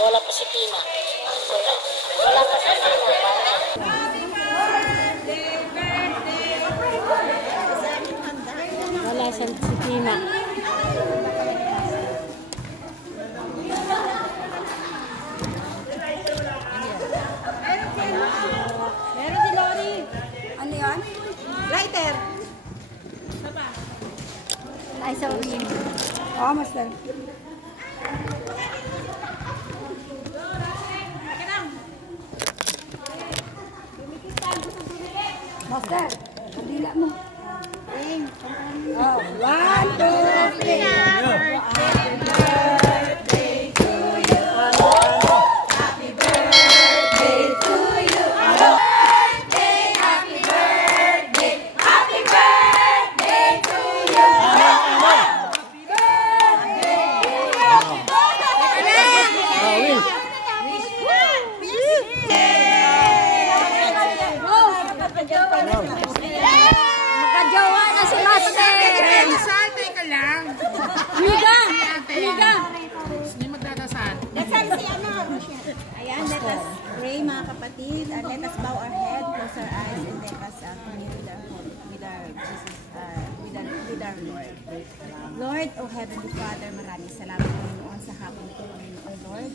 Wala pa si Tina. Wala pa si Tina. Wala si Tina. Meron si Lori. Ano yan? Lighter. Ay, sorry. Oh, master. Master, kabila mo. Oh, 1, 2, 3. Happy birthday to you. Happy birthday to you. Happy birthday. Happy birthday to you. Magkajowa na si Master. Teka lang. Miga! Miga! Hindi magdadasal. Dasal si ano? Ayan, let us pray mga kapatid. And let us bow our head, close our eyes, and let us commune with our Jesus, with our Lord. Lord, O Heavenly Father, maraming salamat Panginoon sa hapon ito, Panginoon Lord.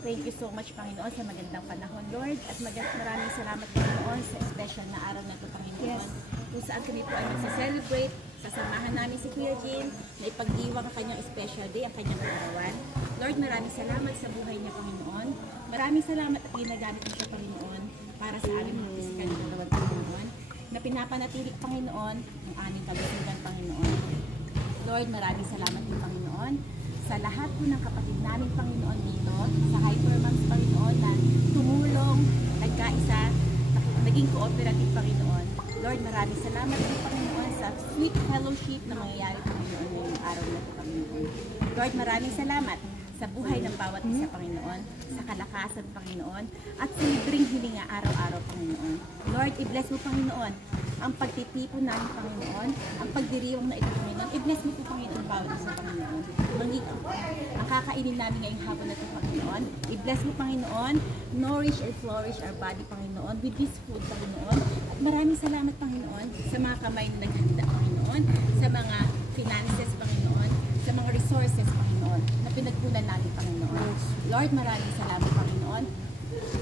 Thank you so much, Panginoon, sa magandang panahon, Lord. At maraming salamat, Panginoon, sa special na araw na ito, Panginoon. Kung saan kami po ay magsa-celebrate, sasamahan namin si Kuya Jean na ipagdiwang ang kanyang special day, ang kanyang arawan. Lord, maraming salamat sa buhay niya, Panginoon. Maraming salamat at ginagamit mo siya, Panginoon, para sa aming mga physical na katawan, Panginoon, na pinapanatili, Panginoon, ang aming kalusugan, Panginoon. Lord, maraming salamat din, Panginoon, sa lahat po ng kapatid namin, Panginoon, dito, sa Hypermoms, Panginoon, na tumulong, nagkaisa, naging cooperative, Panginoon. Lord, maraming salamat din, Panginoon, sa sweet fellowship na mangyayari, Panginoon, ngayong araw na ito, Panginoon. Lord, maraming salamat sa buhay ng bawat isa, Panginoon, sa kalakasan, Panginoon, at sa libreng hilinga araw-araw, Panginoon. Lord, i-bless mo, Panginoon, ang pagtitipon namin, Panginoon, ang pagdiriwang na ito, Panginoon. I-bless mo po, Panginoon, bawat isa, Panginoon. Ang kakainin namin ngayong hapon na ito, Panginoon. I-bless mo, Panginoon, nourish and flourish our body, Panginoon, with this food, Panginoon. At maraming salamat, Panginoon, sa mga kamay na naghanda, Panginoon, sa mga finances, Panginoon, sa mga resources, Panginoon, na pinagkunan namin, Panginoon. Lord, maraming salamat, Panginoon.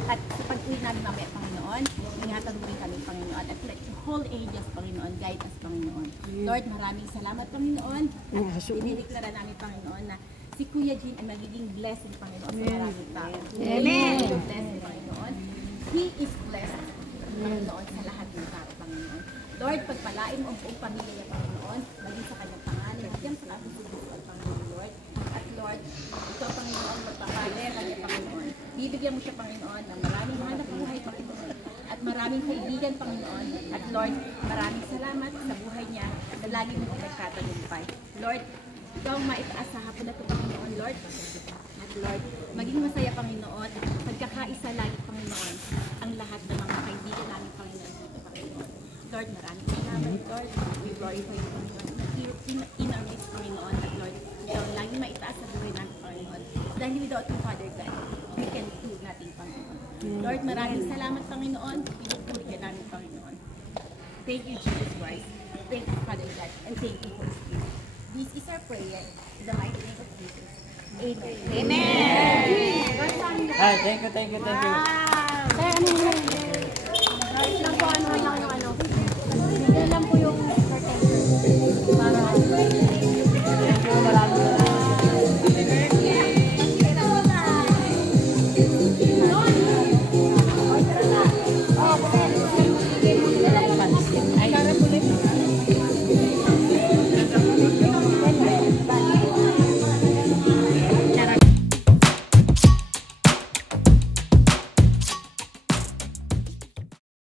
At sa pag-uwi namin mamaya, Panginoon, ingatan mo rin kami, Panginoon. At let your whole angels, Panginoon, guide us, Panginoon. Lord, maraming salamat, Panginoon. At dinideklara namin, Panginoon, na si Kuya Jean ay magiging blessing, Panginoon, sa maraming tao. Amen! Blessing, Panginoon. He is blessed, Panginoon, sa lahat ng tao, Panginoon. Lord, pagpalain mo ang buong pamilya niya, Panginoon, maging sa kanyang pangalan, hanggang sa ating susunod, Panginoon, Lord. At Lord, ito, Panginoon, magpapalera niya, Panginoon. Bibigyan mo siya, Panginoon, ng maraming mga nabuhay, Panginoon. At maraming kaibigan, Panginoon. At Lord, maraming salamat sa buhay niya na lagi mo nagtatagumpay. Lord, ikaw ang maitaas sa hapon na ito, Panginoon, Lord. At Lord, maging masaya, Panginoon, at pagkakaisa lagi, Panginoon, ang lahat ng mga kaibigan namin, Panginoon, dito, Panginoon. Lord, maraming salamat, Lord. We glorify you, Panginoon. In our midst, Panginoon. At Lord, ikaw ang lagi maitaas sa buhay namin, Panginoon. Dahil without you, Father God, we can do nothing, Panginoon. Lord, maraming salamat, Panginoon. Pinupuri ka namin, Panginoon. Thank you, Jesus Christ. Thank you, Father God. And thank you, Holy Spirit. This is our prayer in the mighty name of Jesus. Amen. Amen. Ay, thank you, thank you, thank you. Kaya ano yun? Lang po, ano lang yung ano.